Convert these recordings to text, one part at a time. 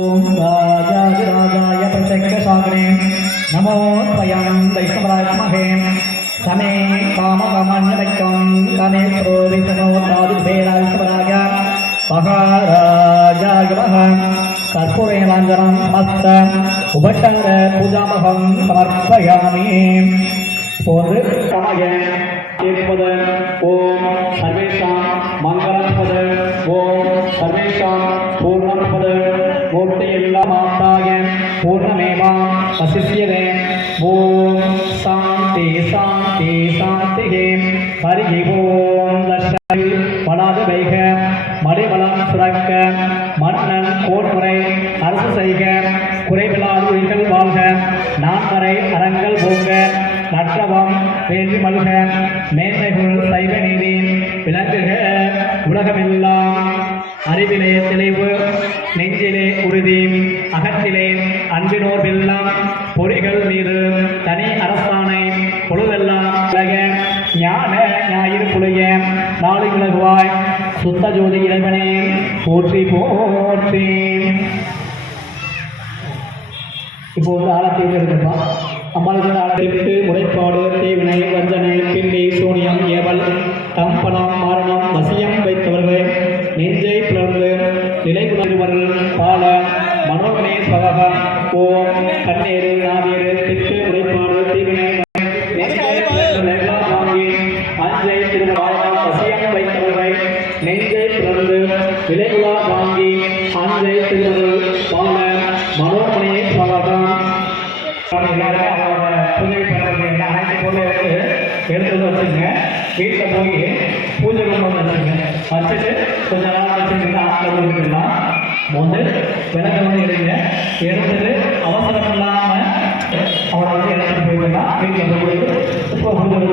ஓம் ராஜாதிராஜாய பிரசக்கசாகரே நமோ ஸ்வயம் வைஷ்ணவராஜமகே. சமே காமகாமான்யவைக்கம் கமே புரோவிசனோ தாதுபேராஜவராஜ மகாராஜாயமக கற்பூரேலாஞ்சனம் சமஸ்த. உபசங்க பூஜாமகம் சமர்ப்பயாமி. இப்போது சமய இருப்பது வசிஷ்யதே ஓம் சாந்தி சாந்தி சாந்திகே. ஹரி ஓம் தர்ஷனை படாத வைக மலைவளம் சுரக்க மன்னன் கோட்முறை அரசு செய்க குறைவிலாது உயிர்கள் வாழ்க நான்மறை அறங்கள் போங்க நற்றவம் வேண்டி மல்க மேன்மைகள் சைவ நீதி விளங்குக உலகமெல்லாம் அறிவிலே தெளிவு நெஞ்சிலே உறுதி அகத்திலே அன்பினோர் வெல்லாம் பொறிகள் மீது தனி அரசாணை பொழுதெல்லாம் உலக ஞான ஞாயிறு புலைய நாளை விலகுவாய். சுத்த ஜோதி இறைவனே போற்றி போற்றி. இப்போ வந்து ஆழத்தை எடுத்துப்பா அம்மாளுக்கு வந்து ஆழத்திற்கு முறைப்பாடு தீவினை வஞ்சனை பில்லி சூனியம் ஏவல் தம்பனம் மாரணம் வசியம் வைத்தவர்கள் நெஞ்சை பிளர்ந்து நிலை புணர்வர்கள் பால மனோகனே ஸ்வகம் ஓம் கண்ணீர் நாவீர் திட்டு முறைப்பாடு தீவினை எல்லாம் வாங்கி அஞ்சை திருவாயம் வசியம் வைத்தவர்கள் நெஞ்சை பிளர்ந்து விலைகுலா வாங்கி அஞ்சை திருவருள் பால மனோகனே ஸ்வகம் பொருளை எடுத்து எடுத்து வந்து வச்சுங்க வீட்டில் போய் பூஜை கொண்டு வந்து வச்சுங்க. வச்சுட்டு கொஞ்ச நாள் வச்சுருந்தீங்கன்னா ஆட்டில் கொடுத்துக்கலாம் வந்து விளக்க வந்து எடுங்க. எடுத்துட்டு அவசரம் இல்லாமல் அவனை வந்து எடுத்துகிட்டு போயிடலாம். வீட்டில் போய் இப்போ பூஜை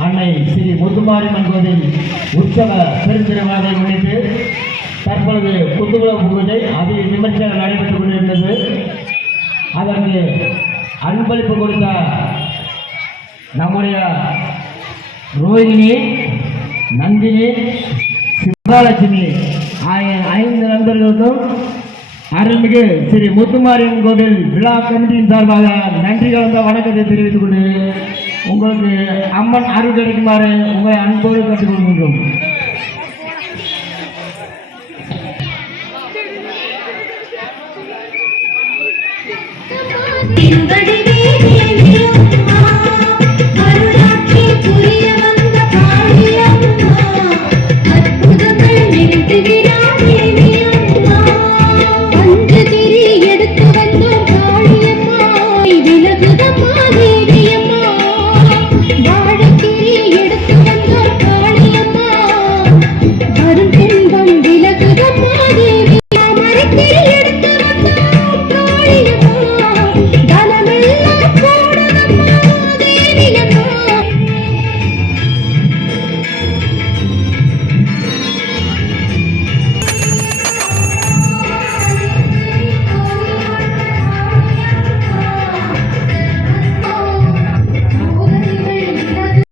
அன்னை ஸ்ரீ முத்துமாரியம்மன் கோவில் உற்சவ பெருந்திருவாதை முன்னிட்டு தற்பொழுது குத்துகுளம் பூஜை அதிக விமர்சனம் நடைபெற்றுக் கொண்டிருந்தது அதற்கு அன்பளிப்பு கொடுத்த நம்முடைய ரோஹிணி நந்தினி சிவலட்சுமி ஆகிய ஐந்து நண்பர்களுக்கும் அருள்மிகு ஸ்ரீ முத்துமாரியம்மன் கோவில் விழா கமிட்டியின் சார்பாக நன்றி கலந்த வணக்கத்தை தெரிவித்துக் கொண்டு உங்களுக்கு அம்மன் அருள் கிடைக்குமாறு உங்களை அன்போடு கற்றுக்கொள்கின்றோம் you. దుర్గమ్మ వేడియో